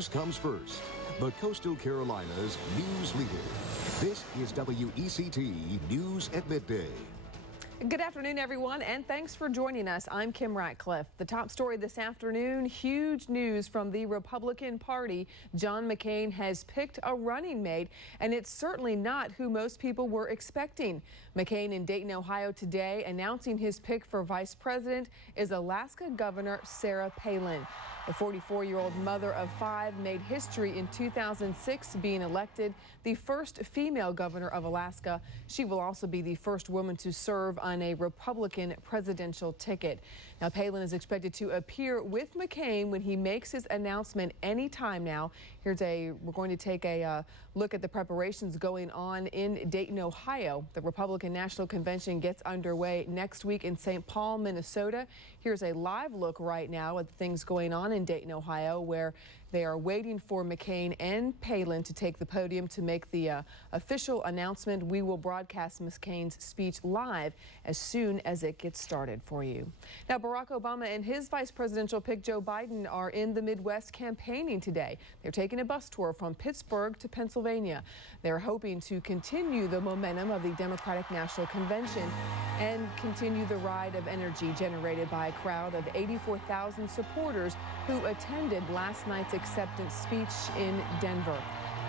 News comes first. The Coastal Carolinas news leader. This is WECT News at Midday. Good afternoon, everyone, and thanks for joining us. I'm Kim Ratcliffe. The top story this afternoon, huge news from the Republican Party. John McCain has picked a running mate, and it's certainly not who most people were expecting. McCain in Dayton, Ohio today announcing his pick for vice president is Alaska Governor Sarah Palin. The 44-year-old mother of 5 made history in 2006, being elected the first female governor of Alaska. She will also be the first woman to serve on a Republican presidential ticket. Now, Palin is expected to appear with McCain when he makes his announcement anytime now. We're going to take a look at the preparations going on in Dayton, Ohio. The Republican National Convention gets underway next week in St. Paul, Minnesota. Here's a live look right now at things going on in Dayton, Ohio, where they are waiting for McCain and Palin to take the podium to make the official announcement. We will broadcast McCain's speech live as soon as it gets started for you. Now, Barack Obama and his vice presidential pick, Joe Biden, are in the Midwest campaigning today. They're taking a bus tour from Pittsburgh to Pennsylvania. They're hoping to continue the momentum of the Democratic National Convention and continue the ride of energy generated by a crowd of 84,000 supporters who attended last night's acceptance speech in Denver.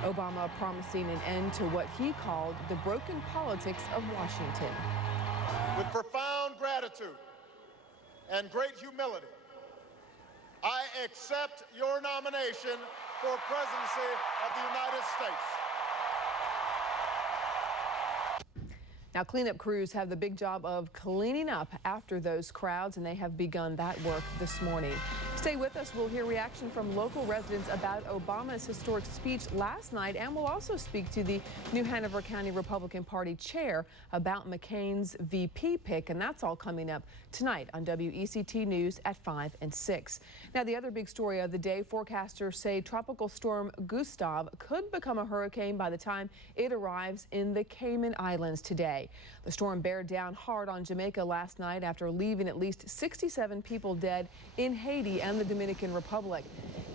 Obama promising an end to what he called the broken politics of Washington. With profound gratitude and great humility, I accept your nomination for presidency of the United States. Now, cleanup crews have the big job of cleaning up after those crowds, and they have begun that work this morning. Stay with us. We'll hear reaction from local residents about Obama's historic speech last night, and we'll also speak to the New Hanover County Republican Party chair about McCain's VP pick, and that's all coming up tonight on WECT News at 5 and 6. Now, the other big story of the day, forecasters say Tropical Storm Gustav could become a hurricane by the time it arrives in the Cayman Islands today. The storm bared down hard on Jamaica last night after leaving at least 67 people dead in Haiti and the Dominican Republic.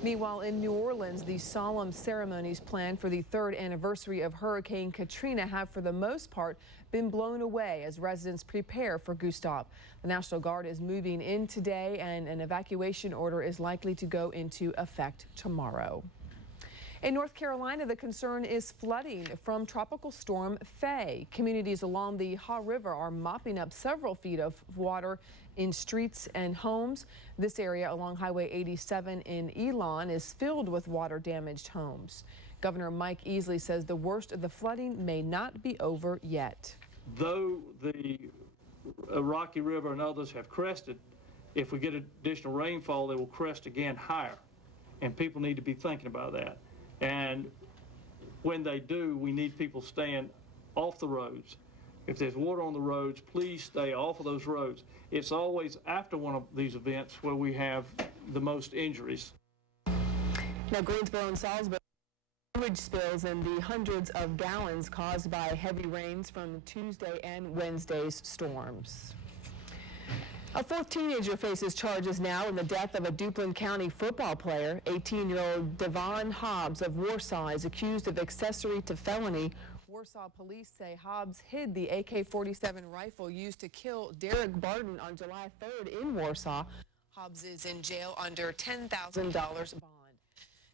Meanwhile, in New Orleans, the solemn ceremonies planned for the 3rd anniversary of Hurricane Katrina have, for the most part, been blown away as residents prepare for Gustav. The National Guard is moving in today, and an evacuation order is likely to go into effect tomorrow. In North Carolina, the concern is flooding from Tropical Storm Faye. Communities along the Haw River are mopping up several feet of water in streets and homes. This area along Highway 87 in Elon is filled with water-damaged homes. Governor Mike Easley says the worst of the flooding may not be over yet. Though the Rocky River and others have crested, if we get additional rainfall, they will crest again higher, and people need to be thinking about that. And when they do, we need people staying off the roads. If there's water on the roads, please stay off of those roads. It's always after one of these events where we have the most injuries. Now, Greensboro and Salisbury sewage spills in the hundreds of gallons caused by heavy rains from Tuesday and Wednesday's storms. A 4th teenager faces charges now in the death of a Duplin County football player. 18-year-old Devon Hobbs of Warsaw is accused of accessory to felony. Warsaw police say Hobbs hid the AK-47 rifle used to kill Derek Barton on July 3rd in Warsaw. Hobbs is in jail under $10,000 bond.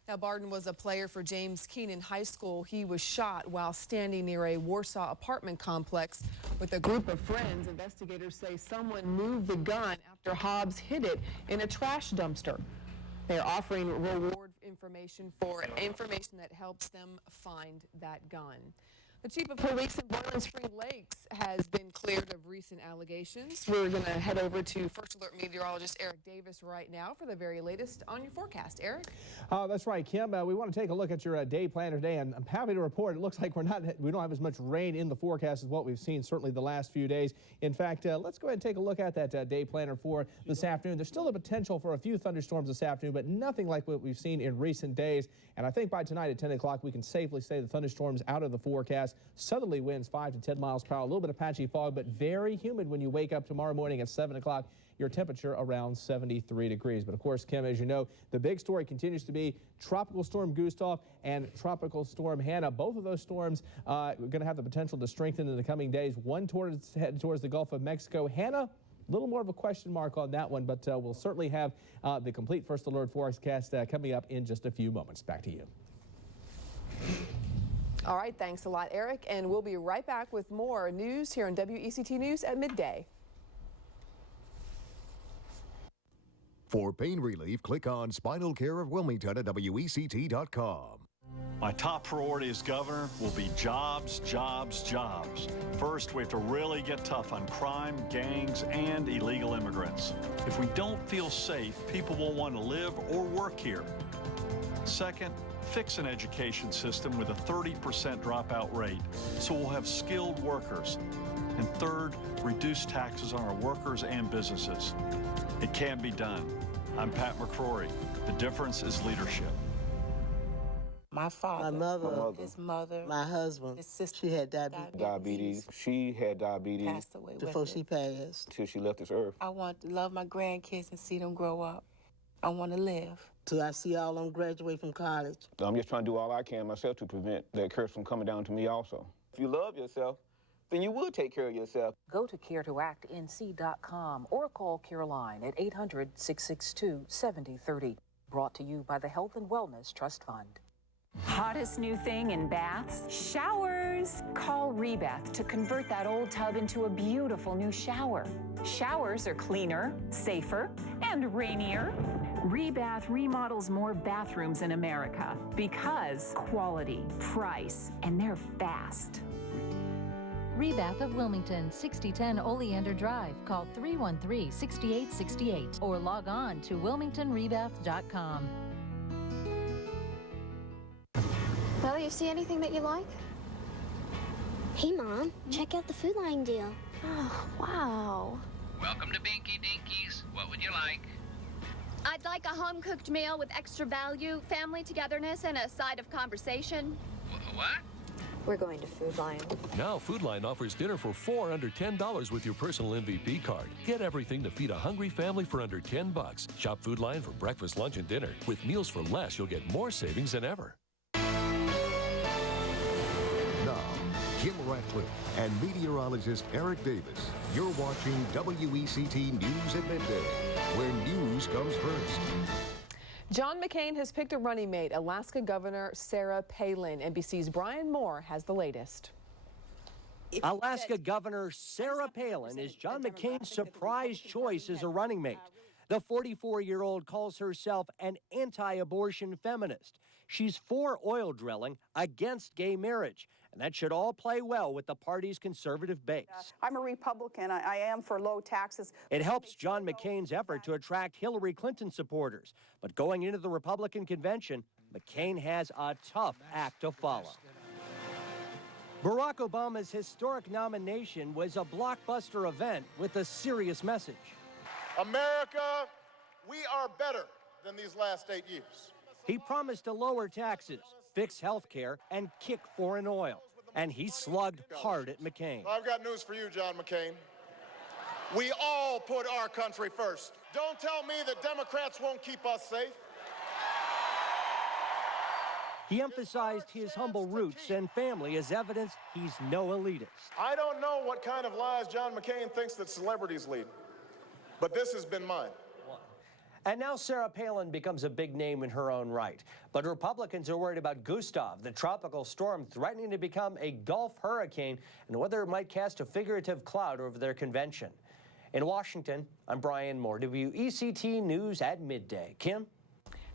Now, Barton was a player for James Keenan High School. He was shot while standing near a Warsaw apartment complex with a group of friends. Investigators say someone moved the gun after Hobbs hid it in a trash dumpster. They're offering reward information for information that helps them find that gun. The chief of police in Boiling Spring Lakes has been cleared of recent allegations. We're going to head over to First Alert meteorologist Eric Davis right now for the very latest on your forecast. Eric? That's right, Kim. We want to take a look at your day planner today, and I'm happy to report it looks like we don't have as much rain in the forecast as what we've seen certainly the last few days. In fact, let's go ahead and take a look at that day planner for this afternoon. There's still a potential for a few thunderstorms this afternoon, but nothing like what we've seen in recent days. And I think by tonight at 10 o'clock, we can safely say the thunderstorms out of the forecast. Southerly winds 5 to 10 miles per hour, a little bit of patchy fog, but very humid when you wake up tomorrow morning at 7 o'clock. your temperature around 73 degrees. But of course, Kim, as you know, the big story continues to be Tropical Storm Gustav and Tropical Storm Hannah. Both of those storms are going to have the potential to strengthen in the coming days. One headed towards the Gulf of Mexico. Hannah, a little more of a question mark on that one, but we'll certainly have the complete first alert forecast coming up in just a few moments. Back to you. All right, thanks a lot, Eric, and we'll be right back with more news here on WECT News at midday. For pain relief, click on Spinal Care of Wilmington at WECT.com. My top priority as governor will be jobs, jobs, jobs. First, we have to really get tough on crime, gangs, and illegal immigrants. If we don't feel safe, people won't want to live or work here. Second, fix an education system with a 30% dropout rate so we'll have skilled workers. And third, reduce taxes on our workers and businesses. It can be done. I'm Pat McCrory. The difference is leadership. My father, his mother, my husband, his sister, she had diabetes. She had diabetes passed away before she passed. till she left this earth. I want to love my grandkids and see them grow up. I want to live. Till I see all of them graduate from college. I'm just trying to do all I can myself to prevent that curse from coming down to me also. If you love yourself, then you will take care of yourself. Go to caretoactnc.com or call Caroline at 800-662-7030. Brought to you by the Health and Wellness Trust Fund. Hottest new thing in baths? Showers! Call Rebath to convert that old tub into a beautiful new shower. Showers are cleaner, safer, and rainier. Rebath remodels more bathrooms in America because quality, price, and they're fast. Rebath of Wilmington, 6010 Oleander Drive. Call 313-6868 or log on to wilmingtonrebath.com. Well, you see anything that you like? Hey, Mom, check out the Food Line deal. Oh, wow. Welcome to Binky Dinkies. What would you like? I'd like a home-cooked meal with extra value, family togetherness, and a side of conversation. What? We're going to Food Line. Now Food Line offers dinner for 4 under $10 with your personal MVP card. Get everything to feed a hungry family for under $10. Shop Food Line for breakfast, lunch, and dinner. With meals for less, you'll get more savings than ever. Now, Kim Ratcliffe and meteorologist Eric Davis. You're watching WECT News at midday, where news comes first. John McCain has picked a running mate, Alaska Governor Sarah Palin. NBC's Brian Moore has the latest. Alaska Governor Sarah Palin is John McCain's surprise choice as a running mate. The 44-year-old calls herself an anti-abortion feminist. She's for oil drilling, against gay marriage, and that should all play well with the party's conservative base. I'm a Republican. I am for low taxes. It helps John McCain's effort to attract Hillary Clinton supporters. But going into the Republican convention, McCain has a tough act to follow. Barack Obama's historic nomination was a blockbuster event with a serious message. America, we are better than these last 8 years. He promised to lower taxes, fix health care, and kick foreign oil. And he slugged hard at McCain. I've got news for you, John McCain. We all put our country first. Don't tell me that Democrats won't keep us safe. He emphasized his humble roots and family as evidence he's no elitist. I don't know what kind of lies John McCain thinks that celebrities lead, but this has been mine. And now Sarah Palin becomes a big name in her own right. But Republicans are worried about Gustav, the tropical storm threatening to become a Gulf hurricane, and whether it might cast a figurative cloud over their convention. In Washington, I'm Brian Moore, WECT News at midday. Kim?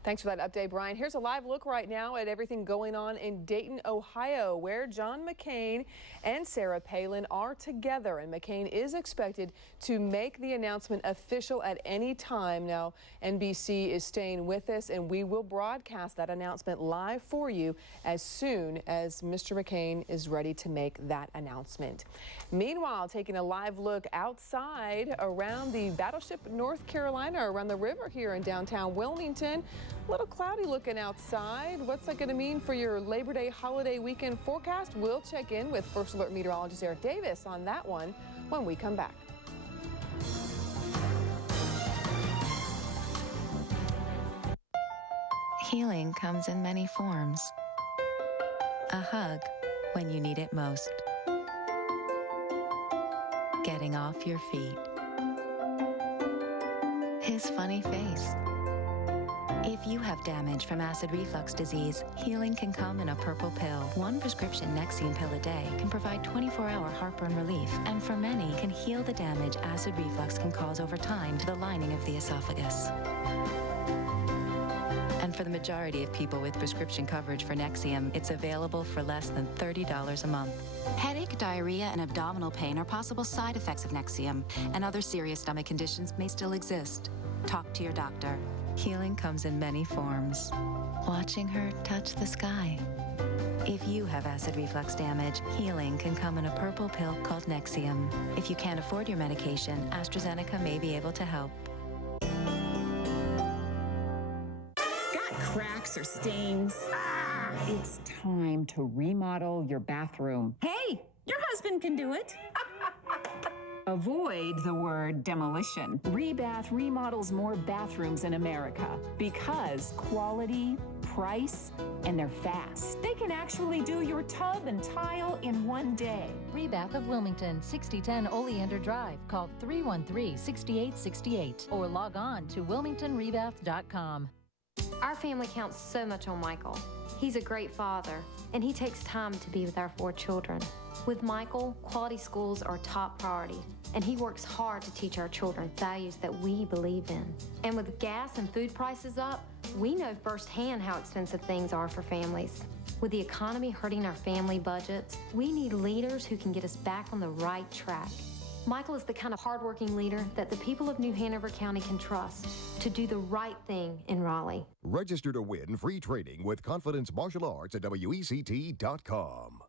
Thanks for that update, Brian. Here's a live look right now at everything going on in Dayton, Ohio, where John McCain and Sarah Palin are together. And McCain is expected to make the announcement official at any time. Now, NBC is staying with us, and we will broadcast that announcement live for you as soon as Mr. McCain is ready to make that announcement. Meanwhile, taking a live look outside around the Battleship North Carolina, around the river here in downtown Wilmington. A little cloudy looking outside. What's that going to mean for your Labor Day holiday weekend forecast? We'll check in with First Alert meteorologist Eric Davis on that one when we come back. Healing comes in many forms. A hug when you need it most. Getting off your feet. His funny face. If you have damage from acid reflux disease, healing can come in a purple pill. One prescription Nexium pill a day can provide 24-hour heartburn relief, and for many can heal the damage acid reflux can cause over time to the lining of the esophagus. And for the majority of people with prescription coverage for Nexium, it's available for less than $30 a month. Headache, diarrhea, and abdominal pain are possible side effects of Nexium, and other serious stomach conditions may still exist. Talk to your doctor. Healing comes in many forms. Watching her touch the sky. If you have acid reflux damage, healing can come in a purple pill called Nexium. If you can't afford your medication, AstraZeneca may be able to help. Cracks or stains. It's time to remodel your bathroom. Hey, your husband can do it. Avoid the word demolition. Rebath remodels more bathrooms in America because quality, price, and they're fast. They can actually do your tub and tile in one day. Rebath of Wilmington, 6010 Oleander Drive. Call 313-6868 or log on to wilmingtonrebath.com. Our family counts so much on Michael. He's a great father, and he takes time to be with our 4 children. With Michael, quality schools are a top priority, and he works hard to teach our children values that we believe in. And with gas and food prices up, we know firsthand how expensive things are for families. With the economy hurting our family budgets, we need leaders who can get us back on the right track. Michael is the kind of hardworking leader that the people of New Hanover County can trust to do the right thing in Raleigh. Register to win free training with Confidence Martial Arts at WECT.com.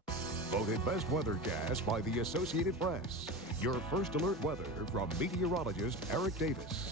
Voted Best Weathercast by the Associated Press. Your first alert weather from meteorologist Eric Davis.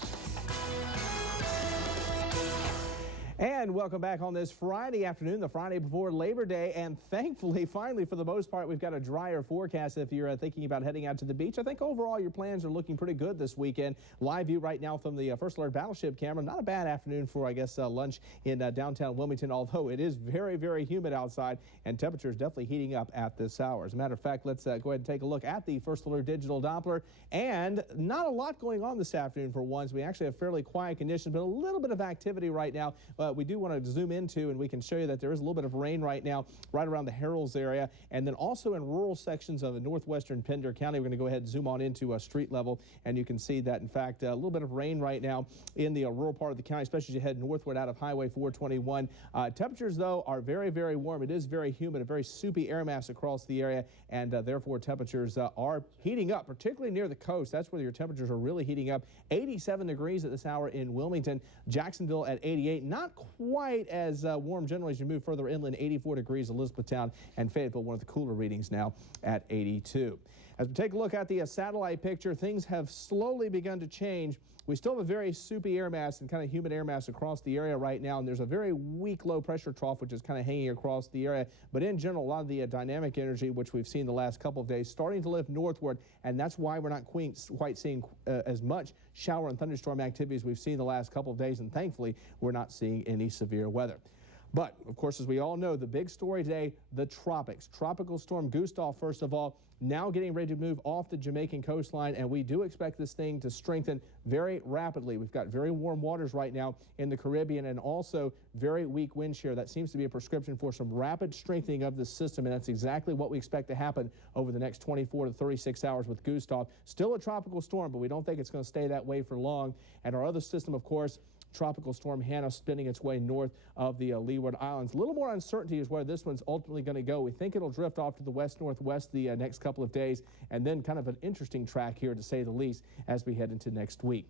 And welcome back on this Friday afternoon, the Friday before Labor Day. And thankfully, finally, for the most part, we've got a drier forecast if you're thinking about heading out to the beach. I think overall your plans are looking pretty good this weekend. Live view right now from the First Alert Battleship camera. Not a bad afternoon for, I guess, lunch in downtown Wilmington, although it is very, very humid outside and temperatures definitely heating up at this hour. As a matter of fact, let's go ahead and take a look at the First Alert Digital Doppler. And not a lot going on this afternoon for once. We actually have fairly quiet conditions, but a little bit of activity right now. We do want to zoom into, and we can show you that there is a little bit of rain right now right around the Harrells area, and then also in rural sections of the northwestern Pender County. We're going to go ahead and zoom on into a street level, and you can see that, in fact, a little bit of rain right now in the rural part of the county, especially as you head northward out of Highway 421. Temperatures, though, are very, very warm. It is very humid, a very soupy air mass across the area, and therefore temperatures are heating up, particularly near the coast. That's where your temperatures are really heating up. 87 degrees at this hour in Wilmington. Jacksonville at 88. Not quite as warm generally as you move further inland. 84 degrees Elizabethtown, and Fayetteville, one of the cooler readings now at 82. As we take a look at the satellite picture, things have slowly begun to change. We still have a very soupy air mass and kind of humid air mass across the area right now, and there's a very weak low pressure trough which is kind of hanging across the area. But in general, a lot of the dynamic energy which we've seen the last couple of days starting to lift northward, and that's why we're not quite seeing as much shower and thunderstorm activity as we've seen the last couple of days, and thankfully we're not seeing any severe weather. But, of course, as we all know, the big story today, the tropics. Tropical storm Gustav, first of all, now getting ready to move off the Jamaican coastline, and we do expect this thing to strengthen very rapidly. We've got very warm waters right now in the Caribbean, and also very weak wind shear. That seems to be a prescription for some rapid strengthening of the system, and that's exactly what we expect to happen over the next 24 to 36 hours with Gustav. Still a tropical storm, but we don't think it's going to stay that way for long. And our other system, of course, Tropical Storm Hannah spinning its way north of the Leeward Islands. A little more uncertainty is where this one's ultimately going to go. We think it'll drift off to the west-northwest the next couple of days, and then kind of an interesting track here, to say the least, as we head into next week.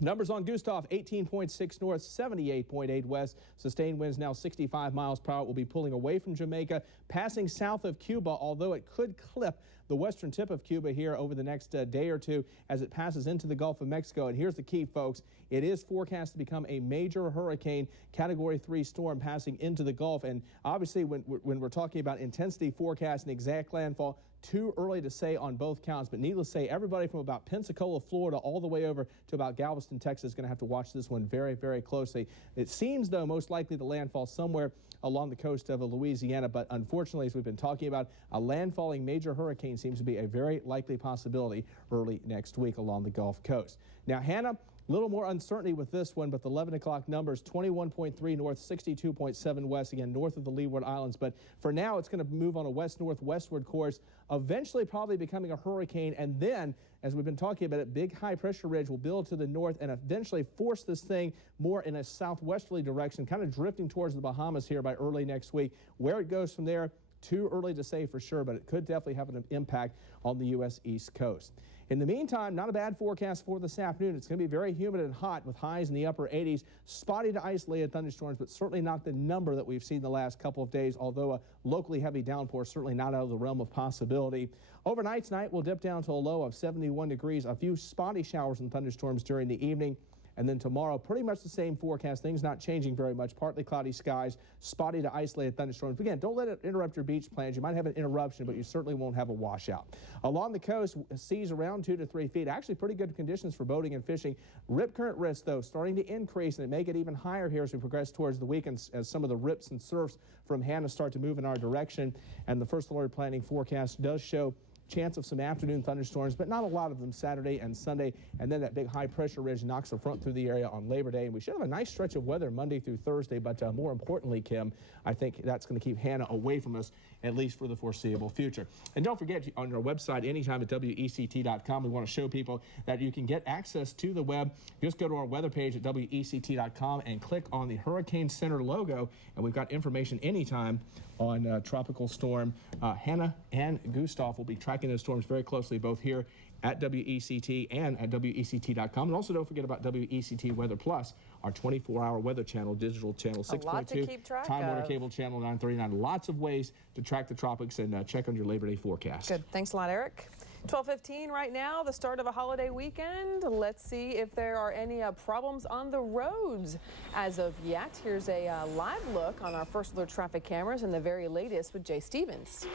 Numbers on Gustav: 18.6 north, 78.8 west. Sustained winds now 65 miles per hour. Will be pulling away from Jamaica, passing south of Cuba, although it could clip the western tip of Cuba here over the next day or two as it passes into the Gulf of Mexico. And here's the key, folks. It is forecast to become a major hurricane, Category 3 storm passing into the Gulf. And obviously, when we're talking about intensity forecast and exact landfall, Too early to say on both counts, but needless to say, everybody from about Pensacola, Florida, all the way over to about Galveston, Texas, is going to have to watch this one very, very closely. It seems, though, most likely to landfall somewhere along the coast of Louisiana, but unfortunately, as we've been talking about, a landfalling major hurricane seems to be a very likely possibility early next week along the Gulf Coast. Now, Hannah, a little more uncertainty with this one, but the 11 o'clock numbers, 21.3 north, 62.7 west, again, north of the Leeward Islands. But for now, it's going to move on a west-northwestward course, eventually probably becoming a hurricane. And then, as we've been talking about it, big high-pressure ridge will build to the north and eventually force this thing more in a southwesterly direction, kind of drifting towards the Bahamas here by early next week. Where it goes from there, too early to say for sure, but it could definitely have an impact on the U.S. East Coast. In the meantime, not a bad forecast for this afternoon. It's going to be very humid and hot with highs in the upper 80s. Spotty to isolated thunderstorms, but certainly not the number that we've seen the last couple of days, although a locally heavy downpour certainly not out of the realm of possibility. Overnight tonight, we'll dip down to a low of 71 degrees. A few spotty showers and thunderstorms during the evening. And then tomorrow, pretty much the same forecast. Things not changing very much. Partly cloudy skies, spotty to isolated thunderstorms. But again, don't let it interrupt your beach plans. You might have an interruption, but you certainly won't have a washout. Along the coast, seas around 2 to 3 feet. Actually, pretty good conditions for boating and fishing. Rip current risk, though, starting to increase, and it may get even higher here as we progress towards the weekend as some of the rips and surfs from Hannah start to move in our direction. And the First Alert Planning forecast does show chance of some afternoon thunderstorms, but not a lot of them Saturday and Sunday. And then that big high pressure ridge knocks the front through the area on Labor Day. And we should have a nice stretch of weather Monday through Thursday. But more importantly, Kim, I think that's going to keep Hannah away from us, at least for the foreseeable future. And don't forget, on our website, anytime at WECT.com, we want to show people that you can get access to the web. Just go to our weather page at WECT.com and click on the Hurricane Center logo. And we've got information anytime on Tropical Storm Hannah and Gustav. Will be tracking those storms very closely, both here at WECT and at WECT.com. And also don't forget about WECT Weather Plus, our 24-hour weather channel, digital channel 6.2, Time Warner Cable channel 939. Lots of ways to track the tropics and check on your Labor Day forecast. Good. Thanks a lot, Eric. 12:15 right now, the start of a holiday weekend. Let's see if there are any problems on the roads as of yet. Here's a live look on our First Alert traffic cameras and the very latest with Jay Stevens.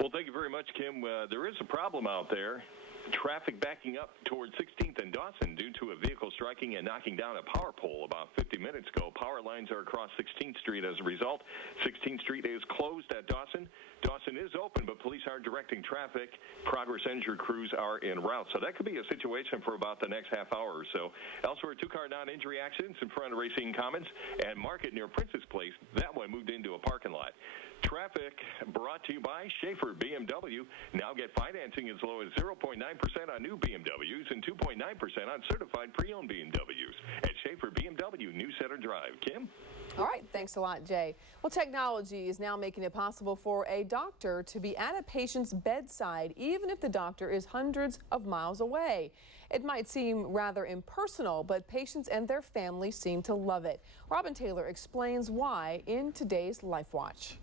Well, thank you very much, Kim. There is a problem out there. Traffic backing up towards 16th and Dawson due to a vehicle striking and knocking down a power pole about 50 minutes ago. Power lines are across 16th Street as a result. 16th Street is closed at Dawson. Dawson is open, but police aren't directing traffic. Progress injured crews are en route. So that could be a situation for about the next half hour or so. Elsewhere, two-car non-injury accidents in front of Racine Commons and Market near Princess Place. That one moved into a parking lot. Traffic brought to you by Schaefer BMW. Now get financing as low as 0.9% on new BMWs and 2.9% on certified pre-owned BMWs at Schaefer BMW, New Center Drive. Kim? All right. Thanks a lot, Jay. Well, technology is now making it possible for a doctor to be at a patient's bedside, even if the doctor is hundreds of miles away. It might seem rather impersonal, but patients and their families seem to love it. Robin Taylor explains why in today's Life Watch.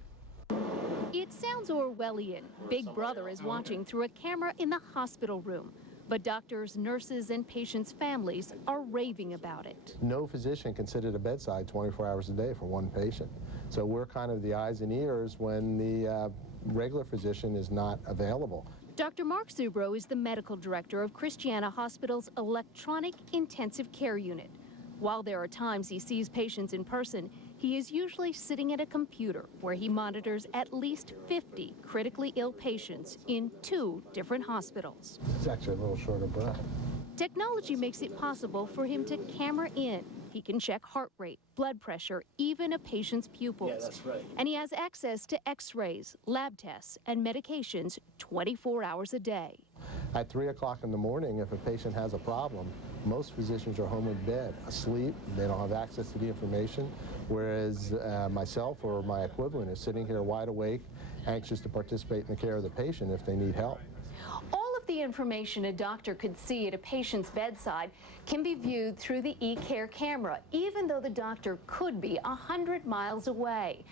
It sounds Orwellian. Big Brother is watching through a camera in the hospital room. But doctors, nurses, and patients' families are raving about it. No physician can sit at a bedside 24 hours a day for one patient. So we're kind of the eyes and ears when the regular physician is not available. Dr. Mark Zubro is the medical director of Christiana Hospital's electronic intensive care unit. While there are times he sees patients in person, he is usually sitting at a computer where he monitors at least 50 critically ill patients in 2 different hospitals. It's actually a little short of breath. Technology makes it possible for him to camera in. He can check heart rate, blood pressure, even a patient's pupils. Yeah, that's right. And he has access to x-rays, lab tests, and medications 24 hours a day. At 3 o'clock in the morning, if a patient has a problem, most physicians are home in bed, asleep. They don't have access to the information, whereas myself or my equivalent is sitting here wide awake, anxious to participate in the care of the patient if they need help. All of the information a doctor could see at a patient's bedside can be viewed through the eCare camera, even though the doctor could be 100 miles away.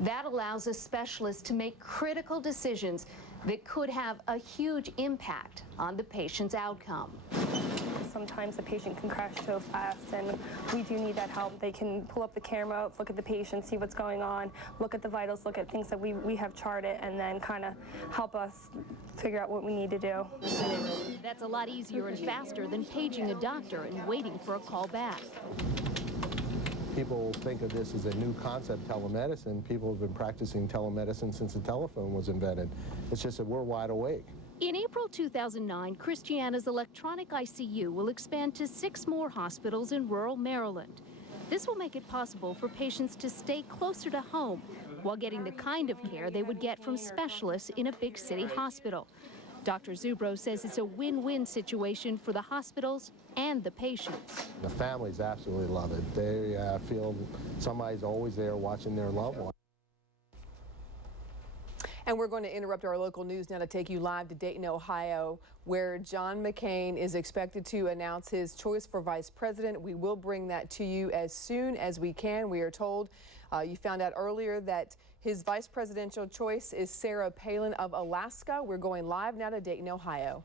That allows a specialist to make critical decisions that could have a huge impact on the patient's outcome. sometimes the patient can crash so fast, and we do need that help. They can pull up the camera, look at the patient, see what's going on, look at the vitals, look at things that we have charted, and then kind of help us figure out what we need to do. That's a lot easier and faster than paging a doctor and waiting for a call back. People think of this as a new concept, telemedicine. People have been practicing telemedicine since the telephone was invented. It's just that we're wide awake. In April 2009, Christiana's electronic ICU will expand to 6 more hospitals in rural Maryland. This will make it possible for patients to stay closer to home while getting the kind of care they would get from specialists in a big city hospital. Dr. Zubro says it's a win-win situation for the hospitals and the patients. The families absolutely love it. They feel somebody's always there watching their loved one. And we're going to interrupt our local news now to take you live to Dayton, Ohio, where John McCain is expected to announce his choice for vice president. We will bring that to you as soon as we can. We are told you found out earlier that his vice presidential choice is Sarah Palin of Alaska. We're going live now to Dayton, Ohio.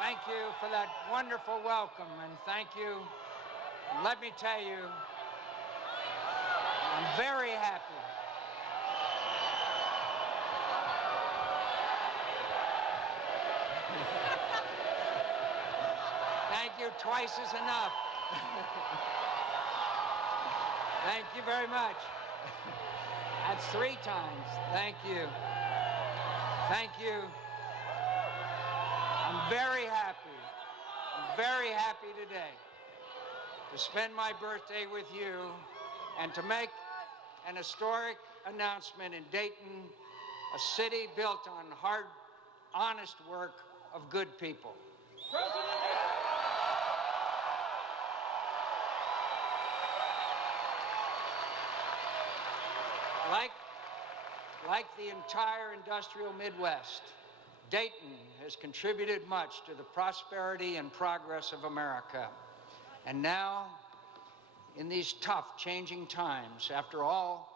Thank you for that wonderful welcome, and thank you. Let me tell you, I'm very happy. Thank you, twice is enough. Thank you very much. That's 3 times. Thank you. Thank you. I'm very happy today to spend my birthday with you and to make an historic announcement in Dayton, a city built on hard, honest work of good people. Like the entire industrial Midwest, Dayton has contributed much to the prosperity and progress of America. And now, in these tough, changing times, after all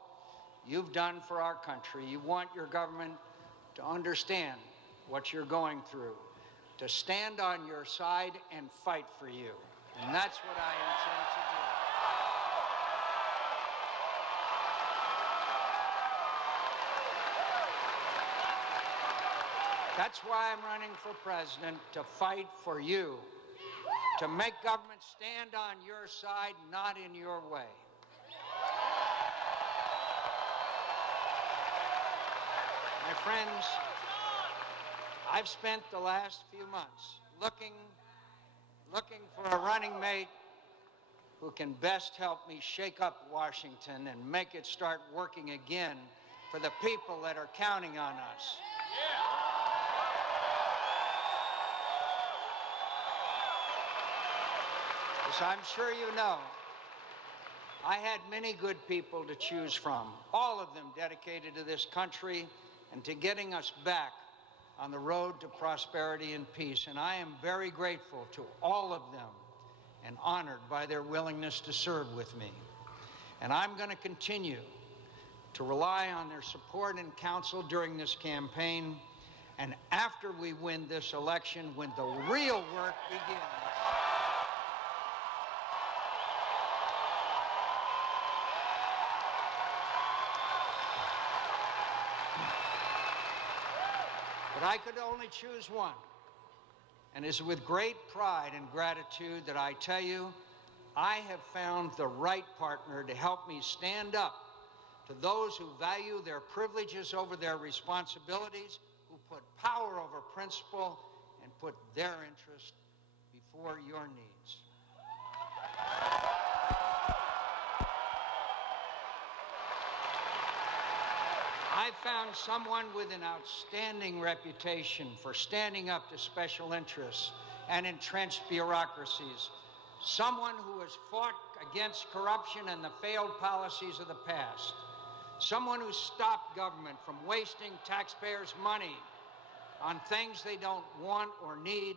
you've done for our country, you want your government to understand what you're going through, to stand on your side and fight for you. And that's what I intend to do. That's why I'm running for president, to fight for you, to make government stand on your side, not in your way. My friends, I've spent the last few months looking for a running mate who can best help me shake up Washington and make it start working again for the people that are counting on us. As I'm sure you know, I had many good people to choose from, all of them dedicated to this country and to getting us back on the road to prosperity and peace. And I am very grateful to all of them and honored by their willingness to serve with me. And I'm going to continue to rely on their support and counsel during this campaign. And after we win this election, when the real work begins, but I could only choose one. And it's with great pride and gratitude that I tell you, I have found the right partner to help me stand up to those who value their privileges over their responsibilities, who put power over principle, and put their interest before your needs. I found someone with an outstanding reputation for standing up to special interests and entrenched bureaucracies, someone who has fought against corruption and the failed policies of the past, Someone who stopped government from wasting taxpayers' money on things they don't want or need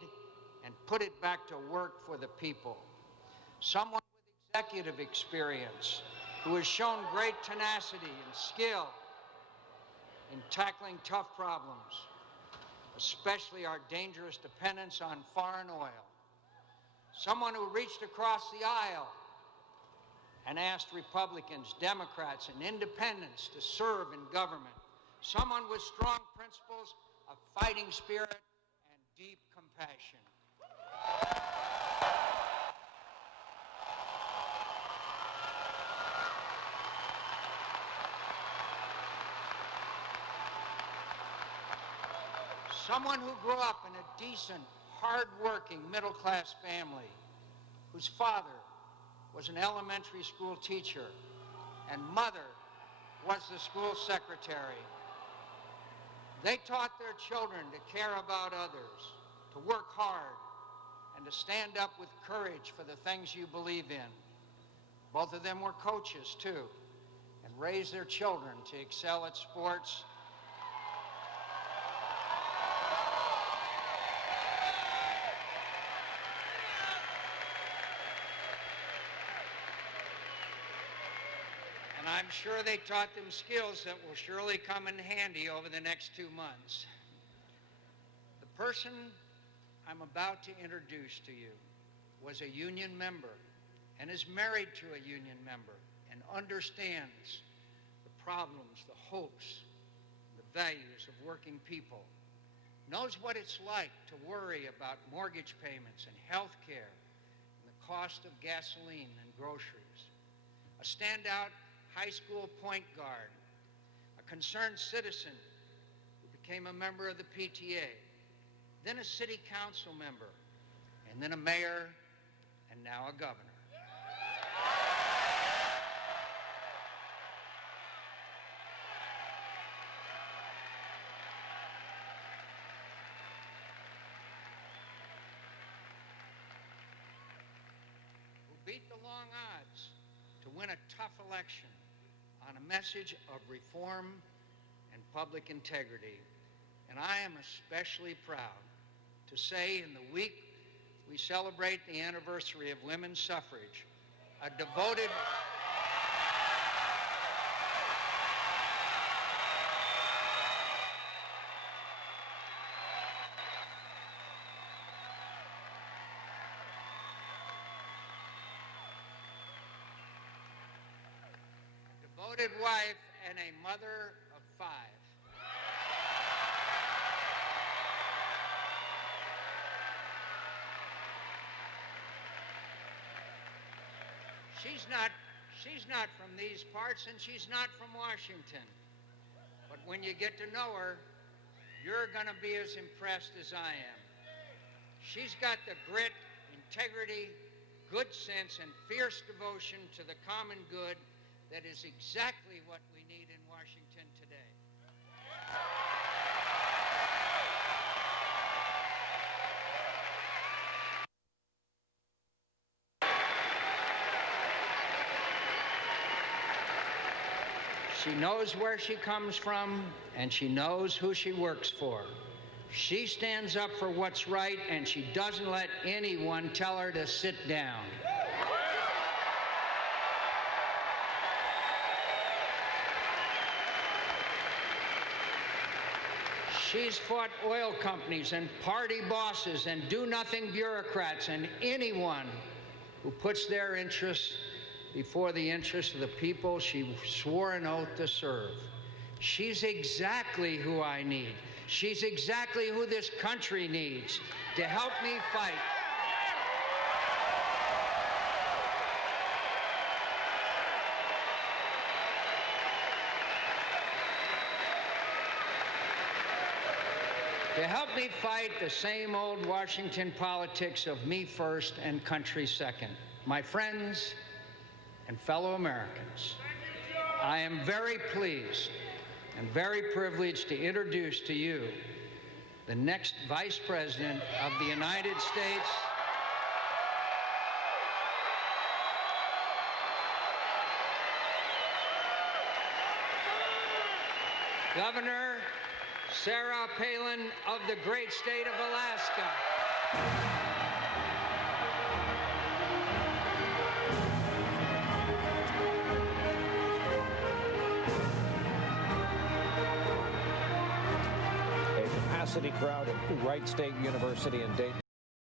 and put it back to work for the people. Someone with executive experience who has shown great tenacity and skill in tackling tough problems, especially our dangerous dependence on foreign oil. Someone who reached across the aisle and asked Republicans, Democrats, and independents to serve in government. Someone with strong principles, a fighting spirit, and deep compassion. Someone who grew up in a decent, hard-working, middle-class family, whose father was an elementary school teacher and mother was the school secretary. They taught their children to care about others, to work hard, and to stand up with courage for the things you believe in. Both of them were coaches, too, and raised their children to excel at sports. And I'm sure they taught them skills that will surely come in handy over the next 2 months. The person I'm about to introduce to you was a union member and is married to a union member and understands the problems, the hopes, the values of working people, knows what it's like to worry about mortgage payments and health care and the cost of gasoline and groceries. A standout high school point guard, a concerned citizen who became a member of the PTA, then a city council member, and then a mayor, and now a governor. Who beat the long odds to win a tough election on a message of reform and public integrity. And I am especially proud to say in the week we celebrate the anniversary of women's suffrage, a devoted wife and a mother of 5. She's not from these parts and she's not from Washington. But when you get to know her, you're going to be as impressed as I am. She's got the grit, integrity, good sense, and fierce devotion to the common good that is exactly what we need in Washington today. She knows where she comes from, and she knows who she works for. She stands up for what's right, and she doesn't let anyone tell her to sit down. She's fought oil companies and party bosses and do-nothing bureaucrats and anyone who puts their interests before the interests of the people she swore an oath to serve. She's exactly who I need. She's exactly who this country needs to help me fight. To help me fight the same old Washington politics of me first and country second. My friends and fellow Americans, I am very pleased and very privileged to introduce to you the next Vice President of the United States, Governor Sarah Palin of the great state of Alaska. A capacity crowd at Wright State University in Dayton.